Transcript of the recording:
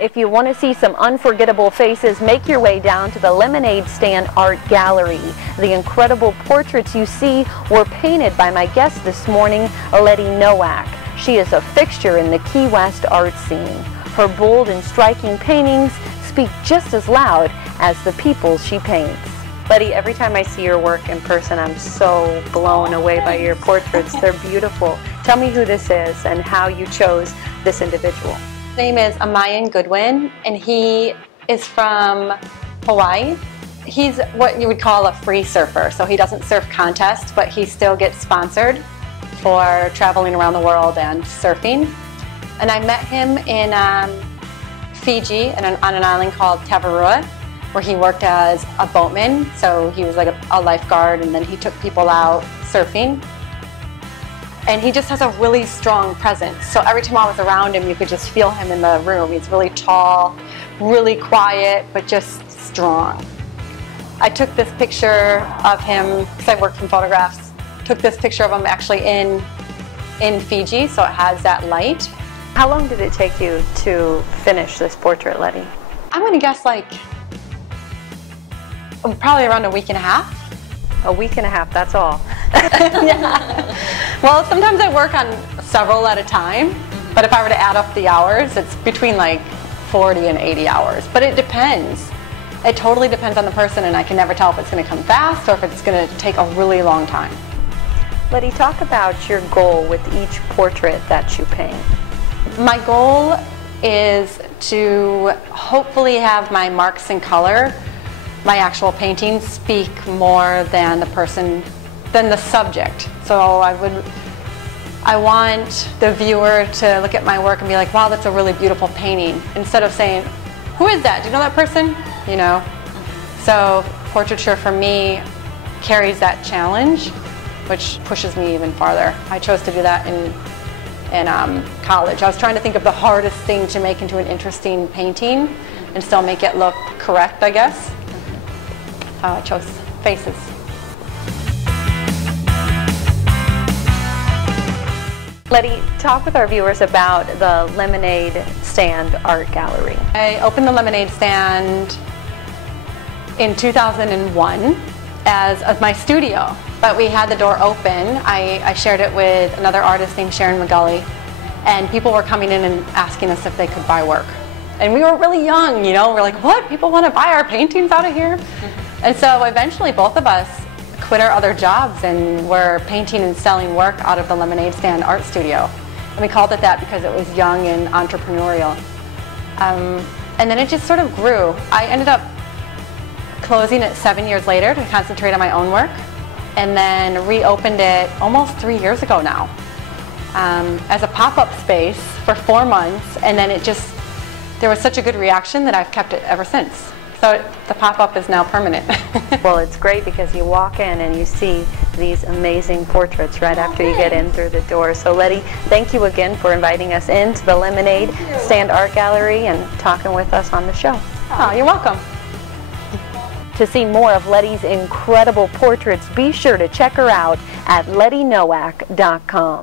If you want to see some unforgettable faces, make your way down to the Lemonade Stand Art Gallery. The incredible portraits you see were painted by my guest this morning, Letty Nowak. She is a fixture in the Key West art scene. Her bold and striking paintings speak just as loud as the people she paints. Letty, every time I see your work in person, I'm so blown away by your portraits. They're beautiful. Tell me who this is and how you chose this individual. His name is Amayan Goodwin, and he is from Hawaii. He's what you would call a free surfer, so he doesn't surf contests, but he still gets sponsored for traveling around the world and surfing. And I met him in Fiji on an island called Tavarua, where he worked as a boatman, so he was like a lifeguard, and then he took people out surfing. And he just has a really strong presence. So every time I was around him, you could just feel him in the room. He's really tall, really quiet, but just strong. I took this picture of him, because I worked from photographs, took this picture of him actually in Fiji, so it has that light. How long did it take you to finish this portrait, Letty? I'm gonna guess like, probably around a week and a half. A week and a half, that's all. Yeah. Well, sometimes I work on several at a time, but if I were to add up the hours, it's between like 40 and 80 hours. But it depends. It totally depends on the person, and I can never tell if it's going to come fast or if it's going to take a really long time. Letty, talk about your goal with each portrait that you paint. My goal is to hopefully have my marks in color, my actual painting, speak more than the person, than the subject. So I want the viewer to look at my work and be like, wow, that's a really beautiful painting, instead of saying, who is that? Do you know that person? You know? So portraiture for me carries that challenge, which pushes me even farther. I chose to do that in college. I was trying to think of the hardest thing to make into an interesting painting and still make it look correct, I guess. I chose faces. Letty, talk with our viewers about the Lemonade Stand Art Gallery. I opened the Lemonade Stand in 2001 as my studio, but we had the door open. I shared it with another artist named Sharon McGully, and people were coming in and asking us if they could buy work. And we were really young, you know, we're like, what? People want to buy our paintings out of here? And so eventually both of us quit our other jobs and were painting and selling work out of the Lemonade Stand Art Studio. And we called it that because it was young and entrepreneurial. And then it just sort of grew. I ended up closing it 7 years later to concentrate on my own work, and then reopened it almost 3 years ago now as a pop-up space for 4 months, and then there was such a good reaction that I've kept it ever since. So the pop-up is now permanent. Well, it's great because you walk in and you see these amazing portraits right after you get in through the door. So Letty, thank you again for inviting us into the Lemonade Stand Art Gallery and talking with us on the show. Oh, you're welcome. To see more of Letty's incredible portraits, be sure to check her out at lettynowak.com.